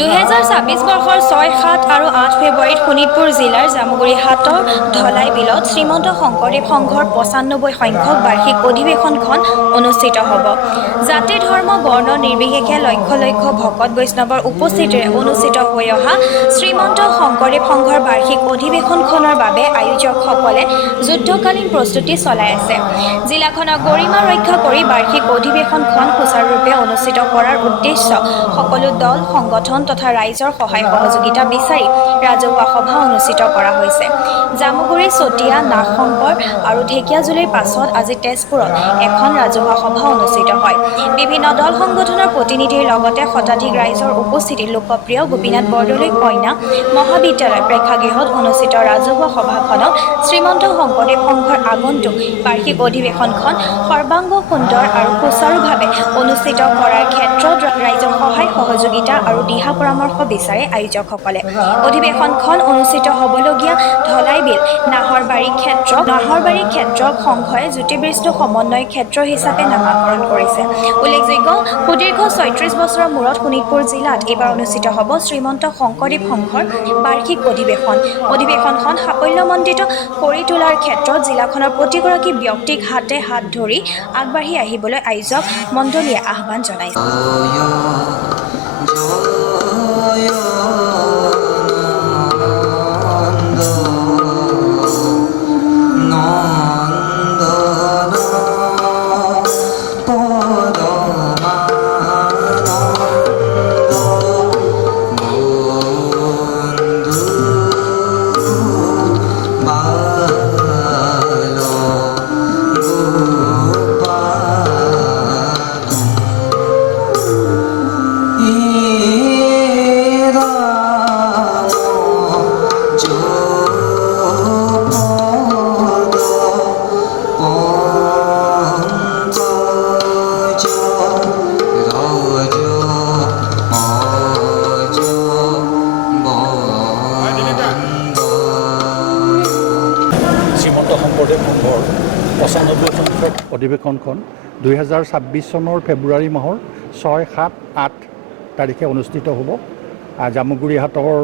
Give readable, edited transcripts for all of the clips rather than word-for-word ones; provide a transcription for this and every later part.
2026 বৰ্ষৰ 6, 7 আৰু 8 ফেব্ৰুৱাৰীত শোণিতপুৰ জিলাৰ জামুগুৰি হাটৰ ধলাই বিলত শ্ৰীমন্ত শংকৰদেৱ সংঘৰ 95 সংখ্যক বাৰ্ষিক অধিৱেশনখন অনুষ্ঠিত হ'ব। জাতি ধৰ্ম বৰ্ণ নিৰ্বিশেষে লক্ষ লক্ষ ভকত বৈষ্ণৱৰ উপস্থিতিৰে অনুষ্ঠিত হৈ অহা শ্ৰীমন্ত শংকৰদেৱ সংঘৰ বাৰ্ষিক অধিৱেশনখনৰ বাবে আয়োজকসকলে যুদ্ধকালীন প্ৰস্তুতি চলাই আছে। জিলাখনৰ গৰিমা ৰক্ষা কৰি বাৰ্ষিক অধিৱেশনখন সুচাৰুৰূপে অনুষ্ঠিত কৰাৰ উদ্দেশ্য সকলো দল সংগঠন তথা ৰাইজৰ সহায় সহযোগিতা বিচাৰি ৰাজহুৱা সভা অনুষ্ঠিত কৰা হৈছে। জামুগুৰি, চতিয়া, নাগশংকৰ আৰু ঢেকীয়াজুলিৰ পাছত আজি তেজপুৰত এখন ৰাজহুৱা সভা অনুষ্ঠিত হয়। বিভিন্ন দল সংগঠনৰ প্ৰতিনিধিৰ লগতে শতাধিক ৰাইজৰ উপস্থিতিত লোকপ্ৰিয় গোপীনাথ বৰদলৈ কন্যা মহাবিদ্যালয় প্ৰেক্ষাগৃহত অনুষ্ঠিত ৰাজহুৱা সভাখনত শ্ৰীমন্ত শংকৰদেৱ সংঘৰ আগন্তুক বাৰ্ষিক অধিৱেশনখন সৰ্বাংগ সুন্দৰ আৰু সুচাৰুভাৱে অনুষ্ঠিত কৰাৰ ক্ষেত্ৰত ৰাইজৰ সহায় সহযোগিতা আৰু দিহা পৰামৰ্শ বিচাৰে আয়োজকসকলে। অধিৱেশনখন অনুষ্ঠিত হ'বলগীয়া ধলাইবিল নাহৰবাৰী ক্ষেত্ৰক সংঘই জ্যোতিবিষ্ণু সমন্বয় ক্ষেত্ৰ হিচাপে নামাকৰণ কৰিছে। উল্লেখযোগ্য, সুদীৰ্ঘ 36 বছৰৰ মূৰত শোণিতপুৰ জিলাত এইবাৰ অনুষ্ঠিত হ'ব শ্ৰীমন্ত শংকৰদেৱ সংঘৰ বাৰ্ষিক অধিৱেশন। অধিৱেশনখন সাফল্যমণ্ডিত কৰি তোলাৰ ক্ষেত্ৰত জিলাখনৰ প্ৰতিগৰাকী ব্যক্তিক হাতে হাত ধৰি আগবাঢ়ি আহিবলৈ আয়োজক মণ্ডলীয়ে আহ্বান জনাইছে। শ্ৰীমন্ত শংকৰদেৱ সংঘৰ 95 সংখ্যক অধিৱেশনখন 2026 চনৰ ফেব্ৰুৱাৰী মাহৰ 6, 7, 8 তাৰিখে অনুষ্ঠিত হ'ব। জামুগুৰি হাটৰ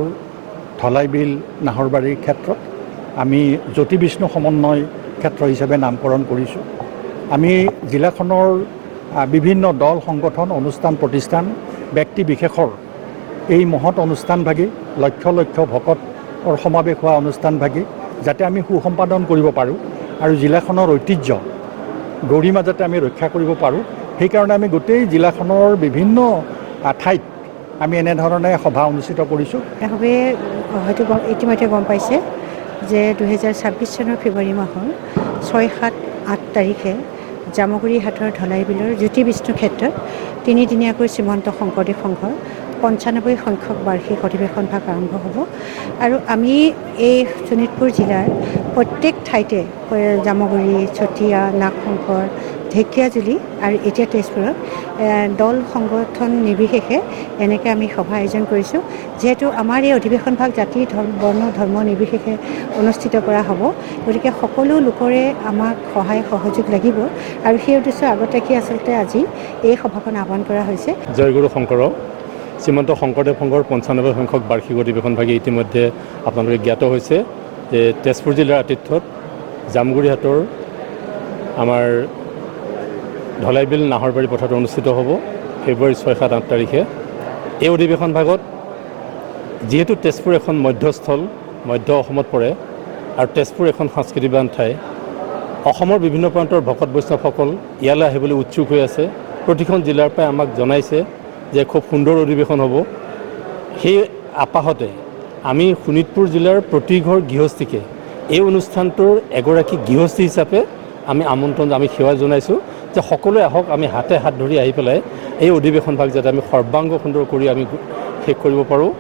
ধলাইবিল নাহৰবাৰীৰ ক্ষেত্ৰত আমি জ্যোতিবিষ্ণু সমন্বয় ক্ষেত্ৰ হিচাপে নামকৰণ কৰিছোঁ। আমি জিলাখনৰ বিভিন্ন দল সংগঠন অনুষ্ঠান প্ৰতিষ্ঠান ব্যক্তি বিশেষৰ এই মহৎ অনুষ্ঠানভাগী লক্ষ লক্ষ ভকতৰ সমাৱেশ হোৱা অনুষ্ঠানভাগী যাতে আমি সুসম্পাদন কৰিব পাৰোঁ আৰু জিলাখনৰ ঐতিহ্য গৰিমা যাতে আমি ৰক্ষা কৰিব পাৰোঁ, সেইকাৰণে আমি গোটেই জিলাখনৰ বিভিন্ন ঠাইত আমি এনেধৰণে সভা অনুষ্ঠিত কৰিছোঁ। চবে হয়তো ইতিমধ্যে গম পাইছে যে 2026 চনৰ ফেব্ৰুৱাৰী মাহৰ 6, 7, 8 তাৰিখে জামুগুৰি হাটৰ ধলাইবিলৰ জ্যোতিবিষ্ণু ক্ষেত্ৰত তিনিদিনীয়াকৈ শ্ৰীমন্ত শংকৰদেৱ সংঘৰ 95 সংখ্যক বাৰ্ষিক অধিৱেশন ভাগ আৰম্ভ হ'ব। আৰু আমি এই শোণিতপুৰ জিলাৰ প্ৰত্যেক ঠাইতে জামুগুৰি, চতিয়া, নাগশংকৰ, ঢেকীয়াজুলি আৰু এতিয়া তেজপুৰত দল সংগঠন নিৰ্বিশেষে এনেকৈ আমি সভা আয়োজন কৰিছোঁ। যিহেতু আমাৰ এই অধিৱেশন ভাগ জাতি বৰ্ণ ধৰ্ম নিৰ্বিশেষে অনুষ্ঠিত কৰা হ'ব, গতিকে সকলো লোকৰে আমাক সহায় সহযোগ লাগিব আৰু সেই উদ্দেশ্য আগত ৰাখি আচলতে আজি এই সভাখন আহ্বান কৰা হৈছে। জয়গুৰু শংকৰ শ্ৰীমন্ত শংকৰদেৱ সংঘৰ 95 সংখ্যক বাৰ্ষিক অধিৱেশন ভাগি ইতিমধ্যে আপোনালোকে জ্ঞাত হৈছে যে তেজপুৰ জিলাৰ আতিথ্যত জামুগুৰি হাটৰ আমাৰ ধলাইবিল নাহৰবাৰী পথাৰত অনুষ্ঠিত হ'ব ফেব্ৰুৱাৰী 6, 7, 8 তাৰিখে। এই অধিৱেশন ভাগত যিহেতু তেজপুৰ এখন মধ্যস্থল, মধ্য অসমত পৰে আৰু তেজপুৰ এখন সাংস্কৃতিবান ঠাই, অসমৰ বিভিন্ন প্ৰান্তৰ ভকত বৈষ্ণৱসকল ইয়ালৈ আহিবলৈ উৎসুক হৈ আছে। প্ৰতিখন জিলাৰ পৰাই আমাক জনাইছে যে খুব সুন্দৰ অধিৱেশন হ'ব। সেই আপাহতে আমি শোণিতপুৰ জিলাৰ প্ৰতি ঘৰ গৃহস্থীকে এই অনুষ্ঠানটোৰ এগৰাকী গৃহস্থী হিচাপে আমি সেৱা জনাইছোঁ যে সকলোৱে আহক, আমি হাতে হাত ধৰি আহি পেলাই এই অধিৱেশন ভাগ যাতে আমি সৰ্বাংগ সুন্দৰ কৰি আমি শেষ কৰিব পাৰোঁ।